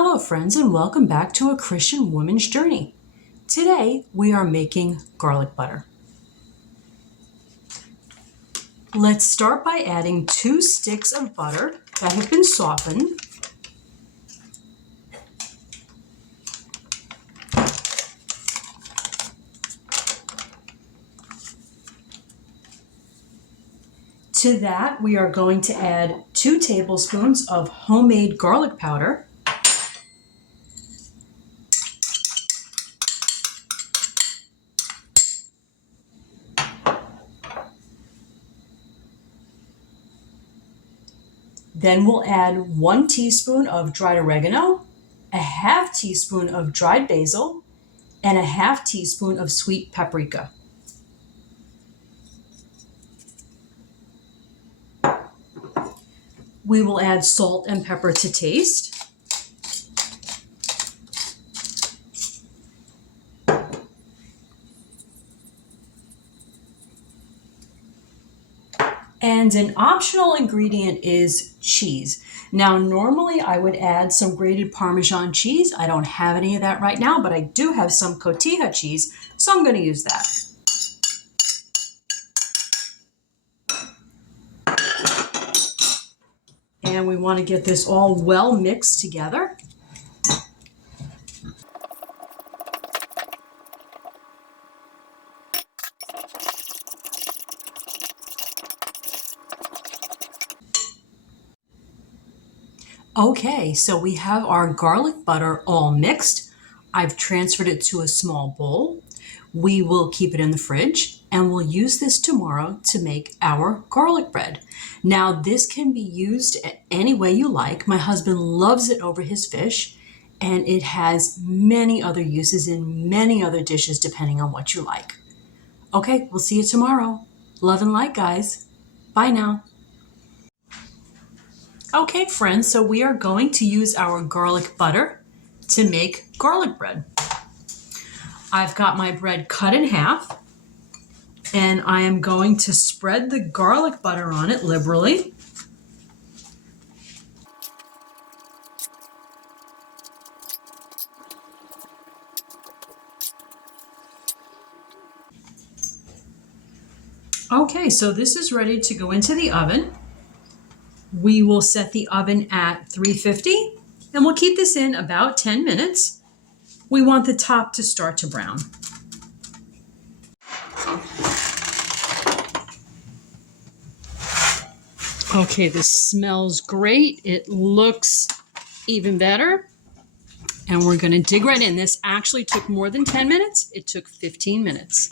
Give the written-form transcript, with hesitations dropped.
Hello friends and welcome back to A Christian Woman's Journey. Today we are making garlic butter. Let's start by adding 2 sticks of butter that have been softened. To that we are going to add 2 tablespoons of homemade garlic powder. Then we'll add 1 teaspoon of dried oregano, a half teaspoon of dried basil, and a half teaspoon of sweet paprika. We will add salt and pepper to taste. And an optional ingredient is cheese. Now, normally I would add some grated Parmesan cheese. I don't have any of that right now, but I do have some cotija cheese, so I'm going to use that. And we want to get this all well mixed together. Okay, so we have our garlic butter all mixed. I've transferred it to a small bowl. We will keep it in the fridge and we'll use this tomorrow to make our garlic bread. Now, this can be used any way you like. My husband loves it over his fish, and it has many other uses in many other dishes depending on what you like. Okay, we'll see you tomorrow. Love and light, guys. Bye now. Okay, friends, so we are going to use our garlic butter to make garlic bread. I've got my bread cut in half, and I am going to spread the garlic butter on it liberally. Okay, so this is ready to go into the oven. We will set the oven at 350 and we'll keep this in about 10 minutes. We want the top to start to brown. Okay, this smells great. It looks even better. And we're going to dig right in. This actually took more than 10 minutes. It took 15 minutes.